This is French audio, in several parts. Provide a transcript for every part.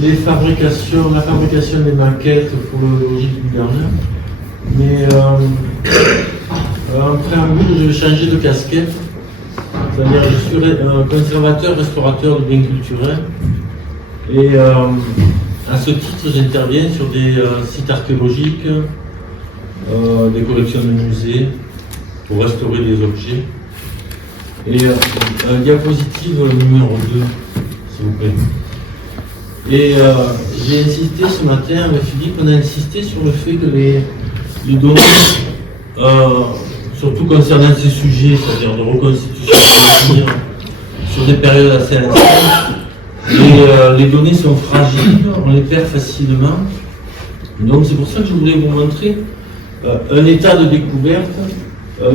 la fabrication des maquettes pour le logis du gardien. Mais en préambule, je vais changer de casquette. C'est-à-dire je suis conservateur, restaurateur de biens culturels. Et à ce titre, j'interviens sur des sites archéologiques, des collections de musées, pour restaurer des objets. Et diapositive numéro 2, s'il vous plaît. Et j'ai insisté ce matin avec Philippe, on a insisté sur le fait que les données, surtout concernant ces sujets, c'est-à-dire de reconstitution, sur des périodes assez anciennes, les données sont fragiles, on les perd facilement. Donc c'est pour ça que je voulais vous montrer un état de découverte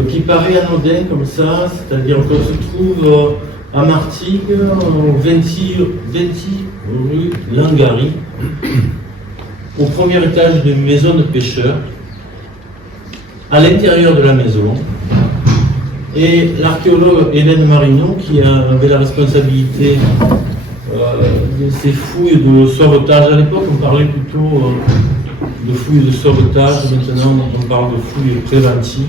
qui paraît anodin comme ça, c'est-à-dire qu'on se trouve à Martigues, au 26 rue Langary, au premier étage d'une maison de pêcheurs, à l'intérieur de la maison. Et l'archéologue Hélène Marino, qui avait la responsabilité de ces fouilles de sauvetage, à l'époque on parlait plutôt de fouilles de sauvetage, maintenant on parle de fouilles préventives,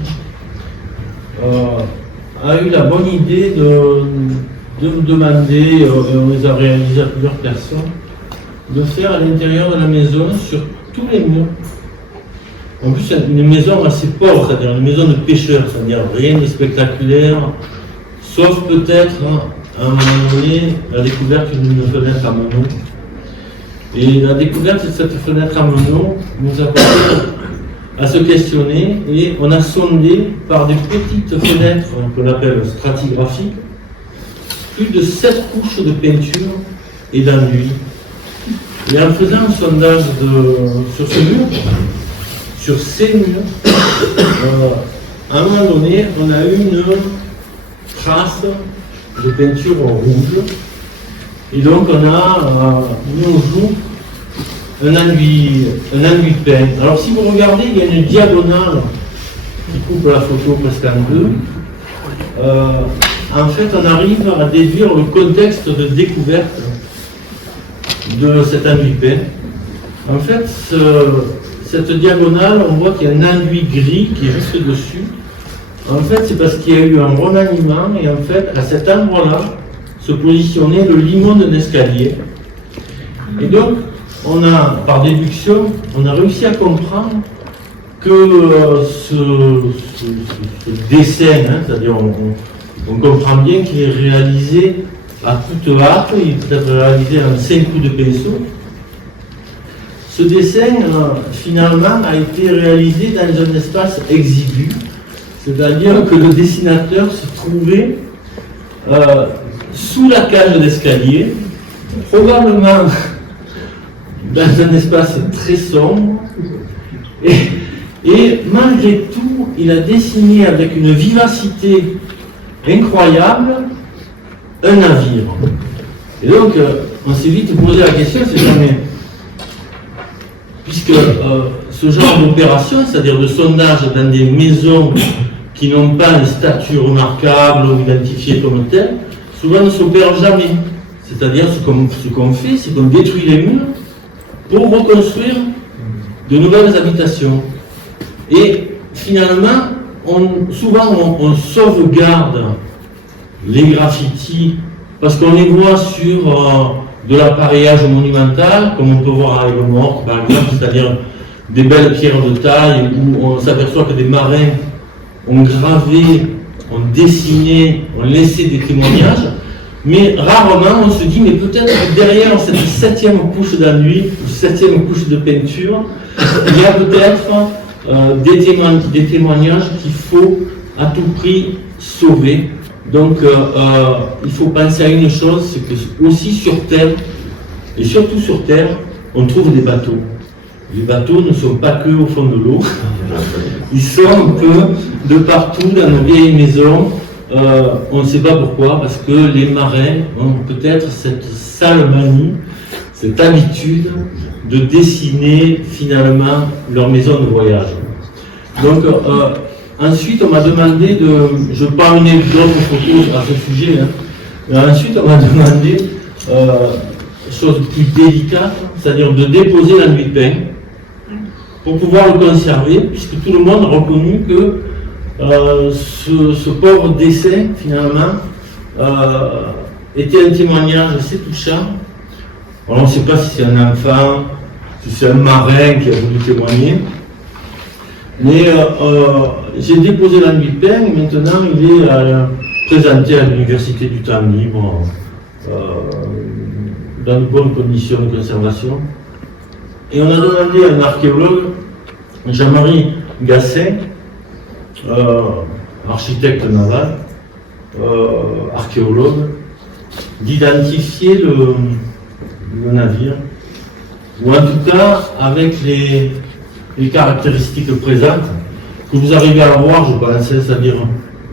a eu la bonne idée de nous demander, on les a réalisés à plusieurs personnes, de faire à l'intérieur de la maison, sur tous les murs. En plus, c'est une maison assez pauvre, c'est-à-dire une maison de pêcheurs, c'est-à-dire rien de spectaculaire, sauf peut-être, à un moment donné, la découverte d'une fenêtre à meneaux. Et la découverte de cette fenêtre à meneaux nous a poussé à se questionner, et on a sondé par des petites fenêtres qu'on appelle stratigraphiques, plus de 7 couches de peinture et d'enduit. Et en faisant un sondage sur ce mur, sur ces murs, à un moment donné, on a eu une trace de peinture rouge. Et donc on a mis au jour un enduit peint. Alors si vous regardez, il y a une diagonale qui coupe la photo presque en deux. En fait, on arrive à déduire le contexte de découverte de cet enduit peint. En fait, cette diagonale, on voit qu'il y a un enduit gris qui est juste dessus. En fait, c'est parce qu'il y a eu un remaniement, et en fait, à cet endroit-là, se positionnait le limon d'un escalier. Et donc, on a, par déduction, on a réussi à comprendre que ce dessin, c'est-à-dire on comprend bien qu'il est réalisé à toute hâte, il peut être réalisé en 5 coups de pinceau. Ce dessin, finalement, a été réalisé dans un espace exigu, c'est-à-dire que le dessinateur se trouvait sous la cage d'escalier, probablement dans un espace très sombre, et malgré tout, il a dessiné avec une vivacité incroyable un navire. Et donc, on s'est vite posé la question, c'est jamais, puisque ce genre d'opération, c'est-à-dire de sondage dans des maisons qui n'ont pas un statut remarquable ou identifié comme tel, souvent ne s'opère jamais. C'est-à-dire ce qu'on fait, c'est qu'on détruit les murs pour reconstruire de nouvelles habitations. Et finalement, souvent on sauvegarde les graffitis parce qu'on les voit sur de l'appareillage monumental, comme on peut voir à Aigues-Mortes par exemple, c'est-à-dire des belles pierres de taille où on s'aperçoit que des marins ont gravé, ont dessiné, ont laissé des témoignages, mais rarement on se dit, mais peut-être que derrière cette 7e couche d'enduit, ou 7e couche de peinture, il y a peut-être des témoignages qu'il faut à tout prix sauver. Donc il faut penser à une chose, c'est que aussi sur Terre, et surtout sur Terre, on trouve des bateaux. Les bateaux ne sont pas que au fond de l'eau, ils sont un peu de partout dans nos vieilles maisons. On ne sait pas pourquoi, parce que les marins ont peut-être cette sale manie, cette habitude de dessiner finalement leur maison de voyage. Donc ensuite on m'a demandé de, je ne vais pas amener d'autres photos à ce sujet, mais ensuite on m'a demandé chose plus délicate, c'est-à-dire de déposer l'enduit peint pour pouvoir le conserver, puisque tout le monde a reconnu que ce pauvre dessin, finalement, était un témoignage assez touchant. Alors, on ne sait pas si c'est un enfant, si c'est un marin qui a voulu témoigner, mais j'ai déposé l'enduit peint et maintenant il est présenté à l'Université du Temps Libre dans de bonnes conditions de conservation. Et on a demandé à un archéologue, Jean-Marie Gasset, architecte naval, archéologue, d'identifier le navire, ou en tout cas avec les caractéristiques présentes que vous arrivez à voir, je pense, c'est-à-dire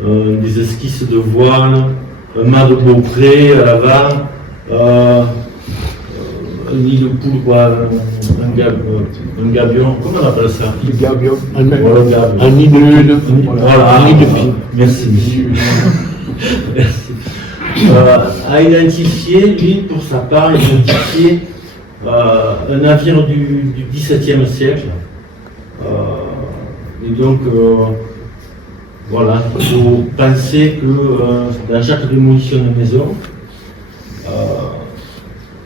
des esquisses de voile, un mât de beaupré à l'avant, un nid de poule, quoi, un gabion, comment on appelle ça? Le gabion, Voilà, un nid de lune, voilà, un nid de pied. Merci. Merci. A identifié, lui, pour sa part, identifié un navire du XVIIe siècle. Et donc, voilà, il faut penser que dans chaque démolition de maison,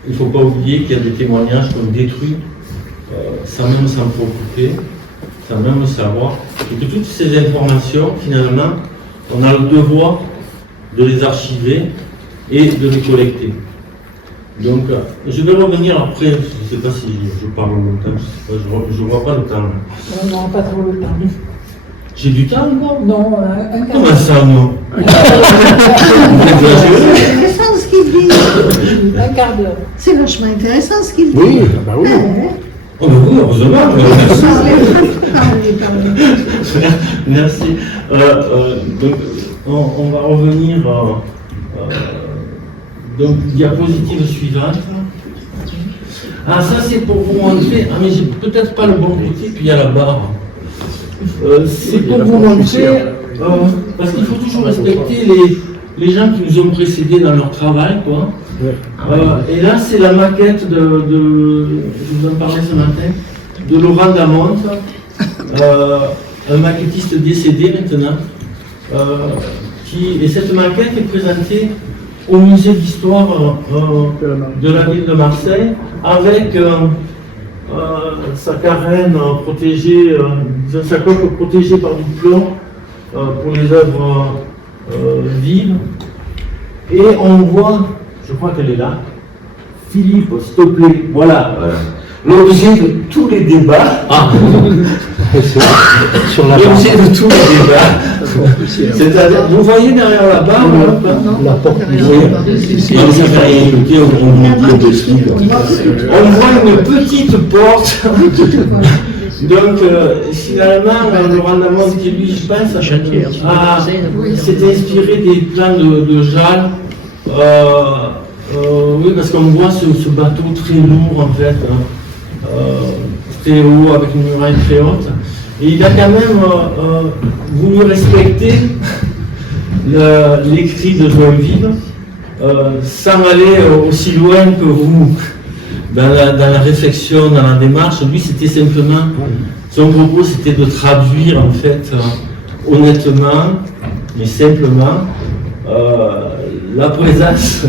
il ne faut pas oublier qu'il y a des témoignages qu'on détruit sans même s'en préoccuper, sans même le savoir. Et que toutes ces informations, finalement, on a le devoir de les archiver et de les collecter. Donc, je vais revenir après, je ne sais pas si je parle longtemps, je ne vois pas le temps. On n'aura pas trop le temps. J'ai du temps encore? Non, un quart Comment d'heure. ça, non? C'est intéressant ce qu'il dit. Un quart d'heure. C'est vachement intéressant ce qu'il dit. Oui, bah oui. Oh, mais oui, heureusement. Merci. Parlez. Merci. Donc, on va revenir. Donc, diapositive suivante. Ah, ça c'est pour vous montrer. Ah, mais j'ai peut-être pas le bon côté, puis il y a la barre. C'est pour vous montrer. Parce qu'il faut toujours respecter les gens qui nous ont précédés dans leur travail, quoi. Et là, c'est la maquette je vous en parlais ce matin, de Laurent Damonte, un maquettiste décédé maintenant. Et cette maquette est présentée au musée d'histoire de la ville de Marseille, avec sa carène protégée, sa coque protégée par du plomb pour les œuvres vives. Et on voit, je crois qu'elle est là, Philippe, s'il te plaît, voilà, l'objet de tous les débats. Ah. Sur la L'objet de tous les débats. C'est-à-dire, vous voyez derrière la barre, la porte du on voit une petite porte. Donc, finalement, Laurent Damonte, qui lui, je pense, s'est inspiré des plans de Jalles. Oui, parce qu'on voit ce bateau très lourd, en fait, très haut, avec une muraille très haute. Et il a quand même voulu respecter l'écrit de Joinville, sans aller aussi loin que vous dans la réflexion, dans la démarche. Lui, c'était simplement, son propos, c'était de traduire, en fait, honnêtement, mais simplement, la présence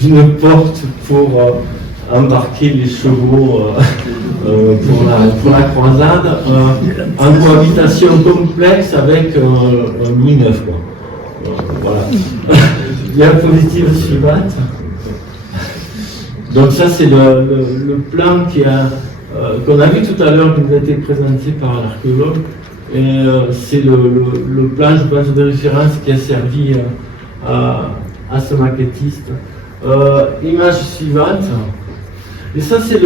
d'une porte pour embarquer les chevaux pour la croisade, en cohabitation complexe avec Louis IX. Voilà. Diapositive suivante. Donc ça c'est le plan qu'on a vu tout à l'heure, qui nous a été présenté par l'archéologue. Et c'est le plan, je pense, de référence qui a servi à ce maquettiste. Image suivante. Et ça c'est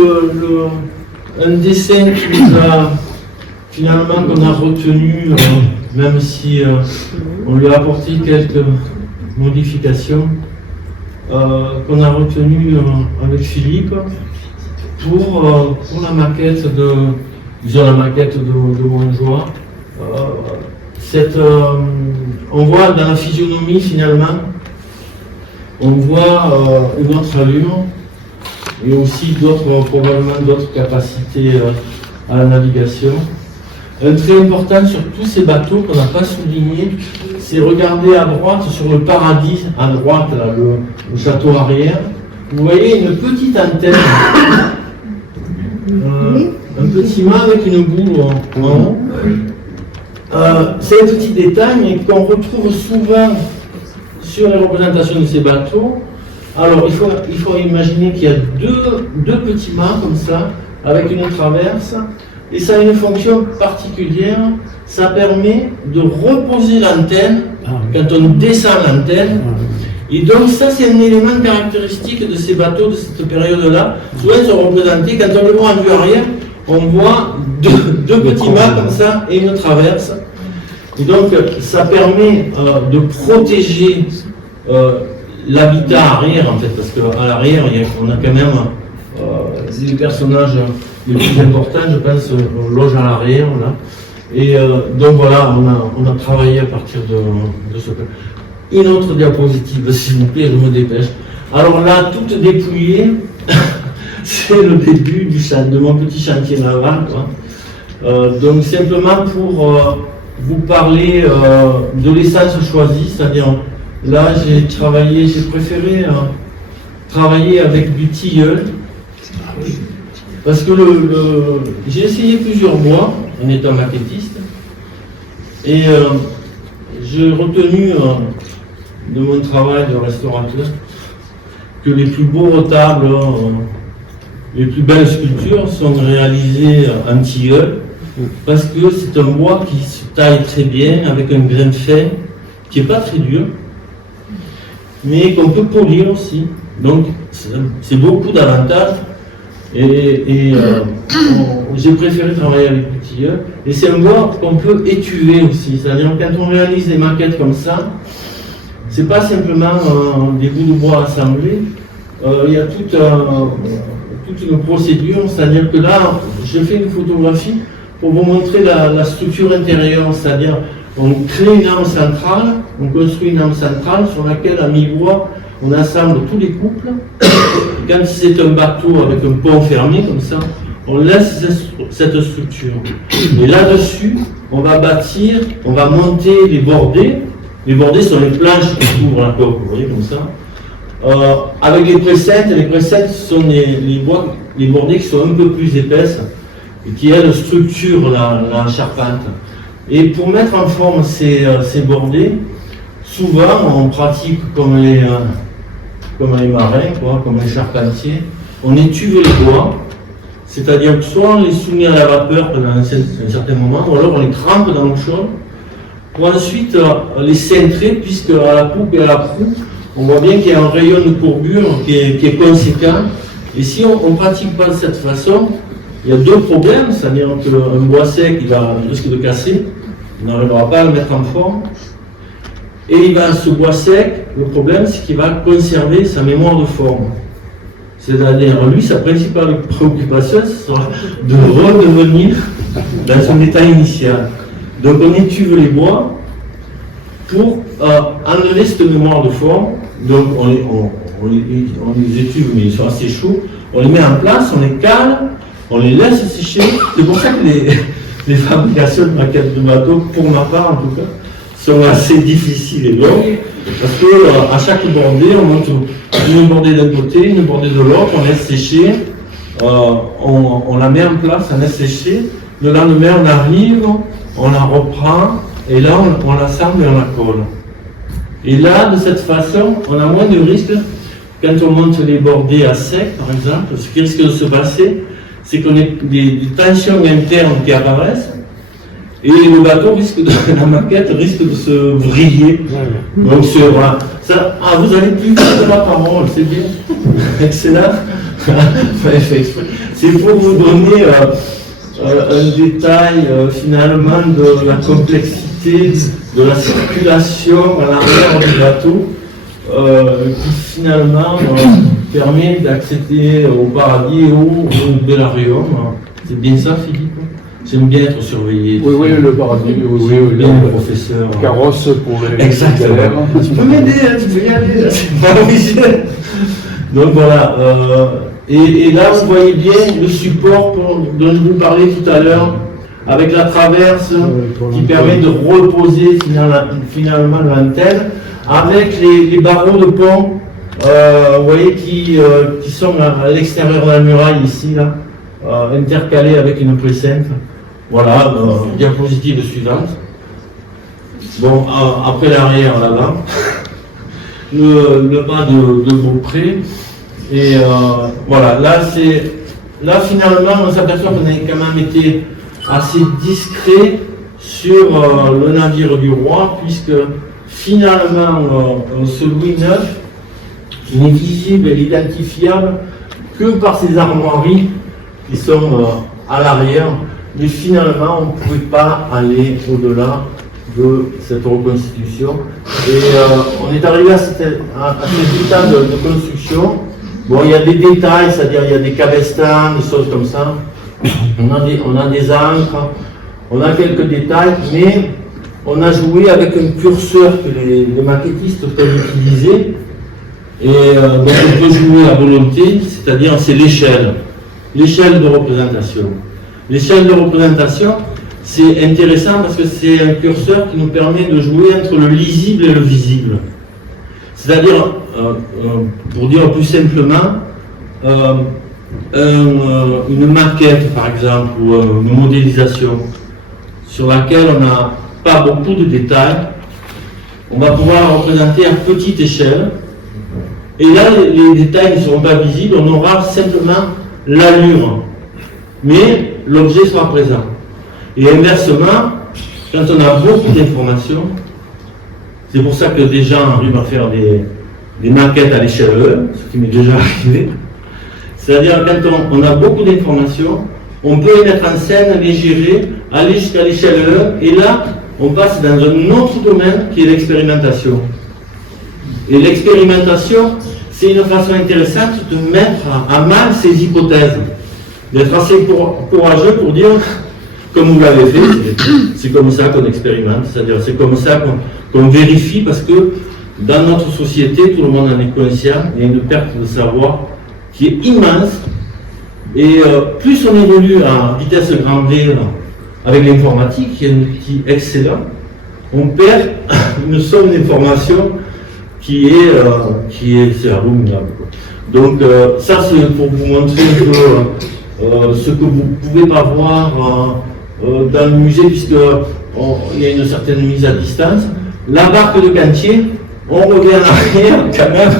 un dessin qui nous a finalement qu'on a retenu, même si on lui a apporté quelques modifications, qu'on a retenu avec Philippe pour la maquette la maquette de Montjoie. On voit dans la physionomie finalement, on voit une autre allure. et aussi probablement d'autres capacités à la navigation. Un trait important sur tous ces bateaux qu'on n'a pas souligné, c'est regarder à droite sur le Paradis, à droite, là, le château arrière. Vous voyez une petite antenne, un petit mât avec une boule en haut. C'est un petit détail, mais qu'on retrouve souvent sur les représentations de ces bateaux. Alors, il faut imaginer qu'il y a deux petits mâts comme ça, avec une traverse, et ça a une fonction particulière. Ça permet de reposer l'antenne quand on descend l'antenne. Et donc ça, c'est un élément caractéristique de ces bateaux de cette période-là. Souvent, ils sont représentés, quand on les voit en vue arrière, on voit deux petits mâts comme ça et une traverse. Et donc, ça permet de protéger l'habitat arrière, en fait, parce qu'à l'arrière, on a quand même les personnages les plus importants, je pense, logent à l'arrière, là. Et donc voilà, on a travaillé à partir de ce cas. Une autre diapositive, s'il vous plaît, je me dépêche. Alors là, toute dépouillée, c'est le début de mon petit chantier naval, quoi. Donc simplement pour vous parler de l'essence choisie, c'est-à-dire là j'ai préféré travailler avec du tilleul, parce que j'ai essayé plusieurs bois en étant maquettiste, et j'ai retenu de mon travail de restaurateur que les plus beaux retables, les plus belles sculptures sont réalisées en tilleul, parce que c'est un bois qui se taille très bien, avec un grain fin, qui n'est pas très dur, mais qu'on peut polir aussi. Donc c'est beaucoup d'avantages. Et j'ai préféré travailler avec le tilleul. Et c'est un bois qu'on peut étuver aussi. C'est-à-dire quand on réalise des maquettes comme ça, c'est pas simplement des bouts de bois assemblés. Il y a toute une procédure. C'est-à-dire que là, j'ai fait une photographie pour vous montrer la structure intérieure. C'est-à-dire on crée une âme centrale, on construit une âme centrale sur laquelle à mi-voie on assemble tous les couples. Quand c'est un bateau avec un pont fermé comme ça, on laisse cette structure. Et là-dessus, on va bâtir, on va monter les bordées. Les bordées sont les planches qui couvrent la coque, vous voyez, comme ça. Avec les précèdes sont les bordées qui sont un peu plus épaisses et qui, elles, structurent la charpente. Et pour mettre en forme ces bordées, souvent on pratique comme les marins, quoi, comme les charpentiers, on étuve les bois, c'est-à-dire que soit on les soumet à la vapeur pendant un certain moment, ou alors on les trempe dans l'eau chaude, pour ensuite les cintrer, puisque à la poupe et à la proue, on voit bien qu'il y a un rayon de courbure qui est conséquent. Et si on ne pratique pas de cette façon, il y a deux problèmes, c'est-à-dire qu'un bois sec, il risque de casser, on n'arrivera pas à le mettre en forme. Et ce bois sec, le problème, c'est qu'il va conserver sa mémoire de forme. C'est-à-dire, lui, sa principale préoccupation, ce sera de redevenir dans son état initial. Donc, on étuve les bois pour enlever cette mémoire de forme. Donc, on les étuve, mais ils sont assez chauds. On les met en place, on les cale, on les laisse sécher. C'est pour ça que les fabrications de maquettes de bateaux, pour ma part en tout cas, sont assez difficiles et longues, parce que à chaque bordée, on monte une bordée d'un côté, une bordée de l'autre, on laisse sécher, on la met en place, on laisse sécher. Le lendemain, on arrive, on la reprend, et là, on l'assemble et on la colle. Et là, de cette façon, on a moins de risques quand on monte les bordées à sec, par exemple. Ce qui risque de se passer, c'est qu'on a des tensions internes qui apparaissent, et le bateau la maquette risque de se vriller. Donc voilà. Ça, vous avez plus de la parole, c'est bien. Excellent. C'est pour vous donner un détail finalement de la complexité de la circulation à l'arrière du bateau qui finalement permet d'accéder au paradis et au bellarium. C'est bien ça, Philippe? J'aime bien être surveillé. Oui, le paradis, oui, bien le professeur. Carrosse pour les exactement. Tu peux m'aider, tu peux y aller, c'est pas obligé. Donc voilà. Et là, vous voyez bien le support dont je vous parlais tout à l'heure, avec la traverse qui permet de reposer finalement l'antenne, avec les barreaux de pont, vous voyez, qui sont à l'extérieur de la muraille ici, là, intercalés avec une précinque. Voilà, diapositive suivante. Bon, après l'arrière là-bas, le bas de Beaupré. Et voilà, là finalement on s'aperçoit qu'on a quand même été assez discret sur le navire du roi, puisque finalement ce Louis IX n'est visible et identifiable que par ces armoiries qui sont à l'arrière, mais finalement on ne pouvait pas aller au-delà de cette reconstitution. Et on est arrivé à cet état de construction. Bon, il y a des détails, c'est-à-dire il y a des cabestans, des choses comme ça. On a des ancres, on a quelques détails, mais on a joué avec un curseur que les maquettistes peuvent utiliser. Et donc on peut jouer à volonté, c'est-à-dire c'est l'échelle de représentation. L'échelle de représentation, c'est intéressant parce que c'est un curseur qui nous permet de jouer entre le lisible et le visible. C'est-à-dire, pour dire plus simplement, une maquette par exemple, ou une modélisation sur laquelle on n'a pas beaucoup de détails, on va pouvoir la représenter à petite échelle. Et là, les détails ne seront pas visibles, on aura simplement l'allure. Mais l'objet sera présent. Et inversement, quand on a beaucoup d'informations, c'est pour ça que des gens arrivent à faire des maquettes à l'échelle E, ce qui m'est déjà arrivé. C'est-à-dire quand on a beaucoup d'informations, on peut les mettre en scène, les gérer, aller jusqu'à l'échelle E, et là, on passe dans un autre domaine qui est l'expérimentation. Et l'expérimentation, c'est une façon intéressante de mettre à mal ces hypothèses, d'être assez courageux pour dire, comme vous l'avez fait, c'est comme ça qu'on expérimente, c'est-à-dire c'est comme ça qu'on vérifie, parce que dans notre société, tout le monde en est conscient, il y a une perte de savoir qui est immense, et plus on évolue à vitesse grand V avec l'informatique, qui est un outil excellent, on perd une somme d'informations qui est abominable. Donc ça c'est pour vous montrer que ce que vous ne pouvez pas voir dans le musée, puisqu'il y a une certaine mise à distance. La barque de Cantier, on revient en arrière quand même,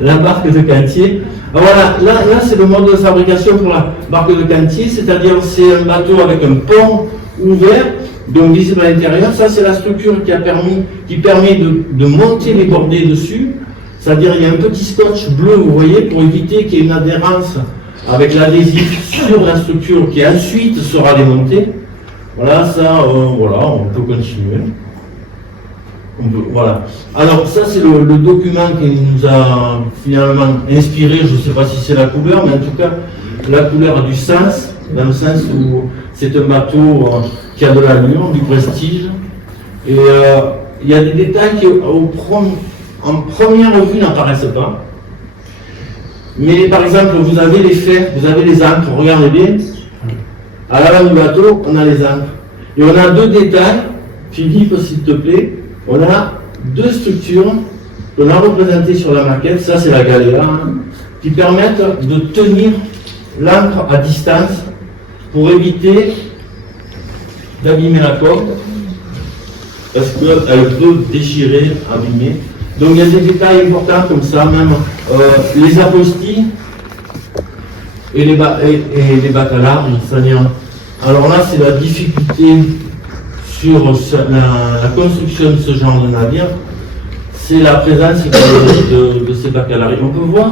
la barque de Cantier. Voilà, là c'est le mode de fabrication pour la barque de Cantier, c'est-à-dire c'est un bateau avec un pont ouvert, donc visible à l'intérieur. Ça c'est la structure qui permet de monter les bordées dessus, c'est-à-dire il y a un petit scotch bleu, vous voyez, pour éviter qu'il y ait une adhérence avec l'adhésif sur la structure qui ensuite sera démontée. Voilà, ça, voilà, on peut continuer. Voilà. Alors ça c'est le document qui nous a finalement inspiré, je ne sais pas si c'est la couleur, mais en tout cas la couleur a du sens, dans le sens où c'est un bateau qui a de l'allure, du prestige. Et il y a des détails qui en première vue n'apparaissent pas. Mais par exemple, vous avez les fers, vous avez les ancres, regardez bien. À l'avant du bateau, on a les ancres. Et on a deux détails, Philippe s'il te plaît, on a deux structures qu'on a représentées sur la maquette, ça c'est la galéa, qui permettent de tenir l'ancre à distance pour éviter d'abîmer la corde, parce qu'elle peut déchirer, abîmer. Donc il y a des détails importants comme ça, même les apostilles et les bacalars, alors là c'est la difficulté sur la construction de ce genre de navire, c'est la présence de ces bacalars. On peut voir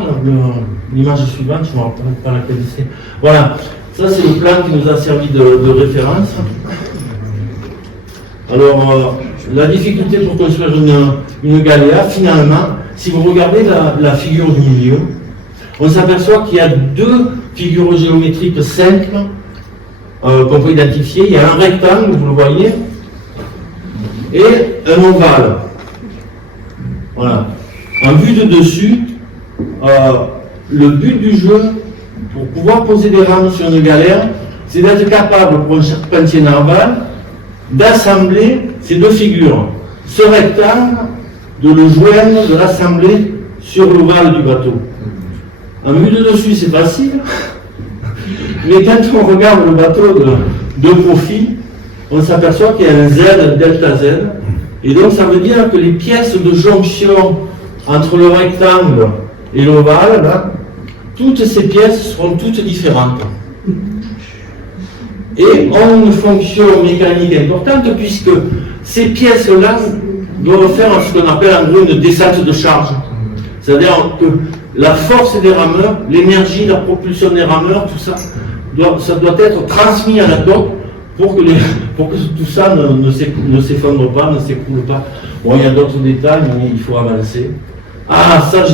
l'image suivante, je ne me rappelle pas laquelle c'est. Voilà, ça c'est le plan qui nous a servi de référence. Alors, la difficulté pour construire une galéa, finalement, si vous regardez la figure du milieu, on s'aperçoit qu'il y a deux figures géométriques simples qu'on peut identifier. Il y a un rectangle, vous le voyez, et un ovale. Voilà. En vue de dessus, le but du jeu, pour pouvoir poser des rames sur une galère, c'est d'être capable, pour un charpentier naval, d'assembler ces deux figures. Ce rectangle, de le joindre, de l'assembler sur l'ovale du bateau. En vue de dessus, c'est facile, mais quand on regarde le bateau de profil, on s'aperçoit qu'il y a un Z, delta Z, et donc ça veut dire que les pièces de jonction entre le rectangle et l'ovale, là, toutes ces pièces seront toutes différentes. Et ont une fonction mécanique importante puisque ces pièces-là doivent faire ce qu'on appelle en gros une descente de charge. C'est-à-dire que la force des rameurs, l'énergie, la propulsion des rameurs, tout ça, ça doit être transmis à la coque pour que tout ça ne s'effondre pas, ne s'écroule pas. Bon, il y a d'autres détails, mais il faut avancer. Ah, ça,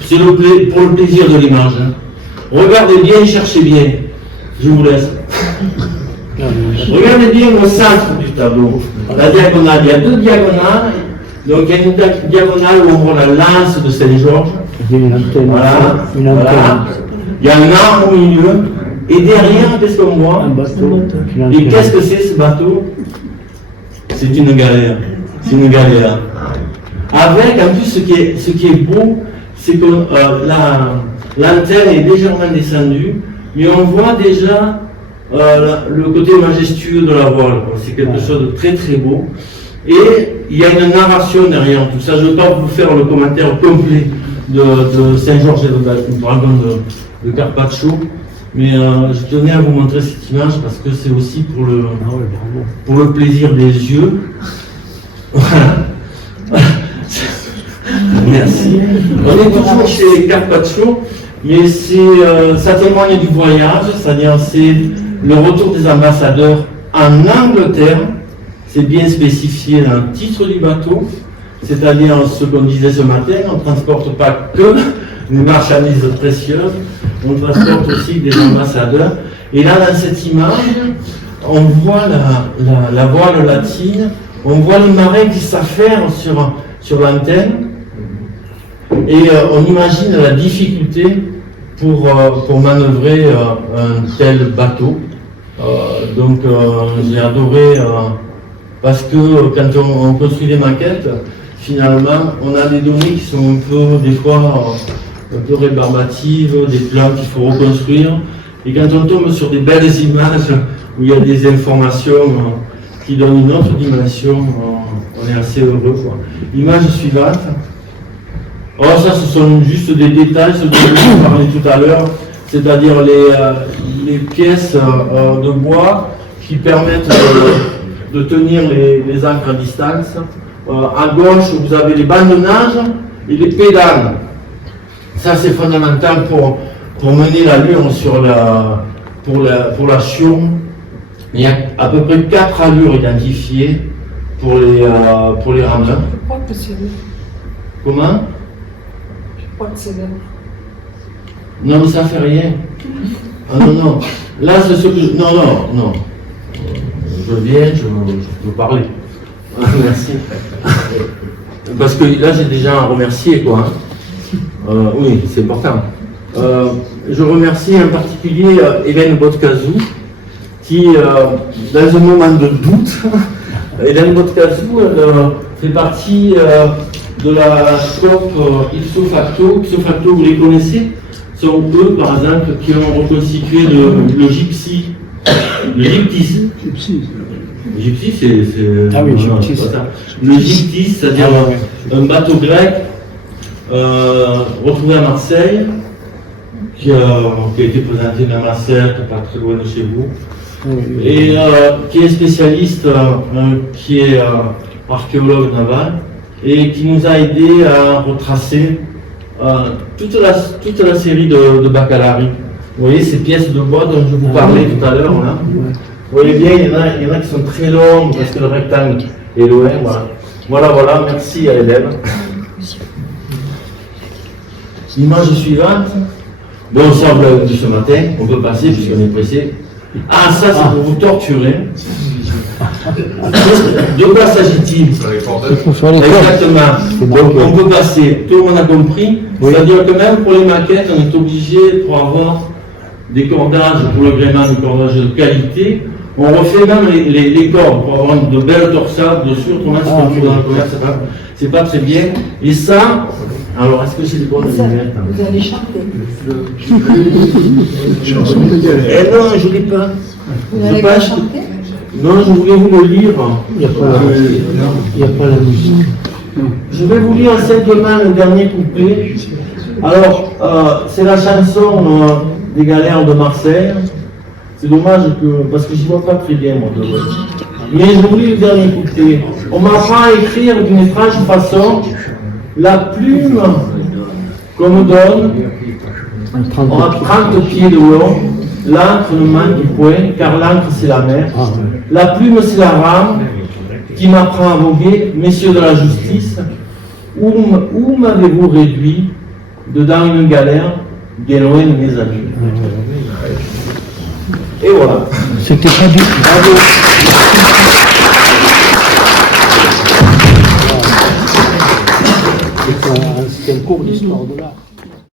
c'est pour le plaisir de l'image. Hein. Regardez bien, cherchez bien. Je vous laisse. Regardez bien au centre du tableau. La diagonale, il y a deux diagonales. Donc il y a une diagonale où on voit la lance de Saint-Georges. Voilà. Il y a un arbre au milieu. Et derrière, qu'est-ce qu'on voit? Et qu'est-ce que c'est ce bateau? C'est une galère. C'est une galère. Avec, en plus, ce qui est beau, c'est que l'antenne est légèrement descendue, mais on voit déjà le côté majestueux de la voile. C'est quelque chose de très très beau. Et il y a une narration derrière tout ça. Je ne vais pas vous faire le commentaire complet de Saint-Georges et de dragon de Carpaccio, mais je tenais à vous montrer cette image parce que c'est aussi pour le plaisir des yeux. Merci. On est toujours chez Carpaccio, mais ça témoigne du voyage, c'est-à-dire c'est le retour des ambassadeurs en Angleterre. C'est bien spécifié dans le titre du bateau, c'est-à-dire ce qu'on disait ce matin, on ne transporte pas que des marchandises précieuses, on transporte aussi des ambassadeurs. Et là, dans cette image, on voit la voile latine, on voit les marins qui s'affairent sur l'antenne, et on imagine la difficulté pour manœuvrer un tel bateau. Donc j'ai adoré, parce que quand on construit des maquettes, finalement, on a des données qui sont un peu, des fois, un peu rébarbatives, des plans qu'il faut reconstruire. Et quand on tombe sur des belles images où il y a des informations qui donnent une autre dimension, on est assez heureux, quoi. Image suivante. Oh, ça, ce sont juste des détails, ce dont je vous parlais tout à l'heure, c'est-à-dire les pièces de bois qui permettent de tenir les ancres à distance. À gauche, vous avez les bandes de nage et les pédales. Ça, c'est fondamental pour mener l'allure pour la chion. Il y a à peu près 4 allures identifiées pour les rameurs. Je crois que c'est là. Comment? Je crois que c'est là. Non, mais ça fait rien. Ah non. Là, c'est ce que Non. Je viens, je peux parler. Merci. Parce que là, j'ai déjà remercié, quoi. Oui, c'est important. Je remercie en particulier Hélène Botcazou, qui, dans un moment de doute, Hélène Botcazou, elle fait partie de la COP Ipso Facto. Ipso Facto, vous les connaissez? Ce sont eux, par exemple, qui ont reconstitué le gypsy. Le gyptis. Le gypsy, c'est... Ah oui, gyptis. Le gyptis, c'est-à-dire un bateau grec retrouvé à Marseille, qui a été présenté même à Sète, pas très loin de chez vous, et qui est spécialiste, qui est archéologue naval, et qui nous a aidé à retracer toute la série de Bacalari. Vous voyez ces pièces de bois dont je vous parlais tout à l'heure, là. Vous voyez bien, il y en a qui sont très longues parce que le rectangle est loin. Voilà, merci à Hélène. Image suivante. Bon, ça vous l'avez vu ce matin, on peut passer puisqu'on est pressé. Ah, ça c'est pour vous torturer. De quoi s'agit-il? Il faut faire les cordes. Exactement. Donc on peut passer, tout le monde a compris. Oui. C'est-à-dire que même pour les maquettes, on est obligé, pour avoir des cordages pour le gréement, des cordages de qualité, on refait même les cordes pour avoir de belles torsades dessus. Autrement, si on trouve dans le commerce, c'est pas très bien. Et ça, alors est-ce que c'est des bonnes lunettes? Vous allez chanter. Eh non, je ne l'ai pas. Vous Je n'allez pas pas acheté. chanter? Non, je voulais vous le lire. Il n'y a pas la musique. Je vais vous lire simplement le dernier couplet. Alors, c'est la chanson des galères de Marseille. C'est dommage que, parce que je ne vois pas très bien, moi, de vrai. Mais je vous lis le dernier couplet. On m'apprend à écrire d'une étrange façon. La plume qu'on me donne, on a 30 pieds de long. L'encre ne manque point, car l'encre c'est la mer. La plume c'est la rame qui m'apprend à voguer. Messieurs de la justice, où m'avez-vous réduit dedans une galère, bien loin de mes amis? Et voilà. C'était pas du tout. Bravo. C'était un cours d'histoire de l'art.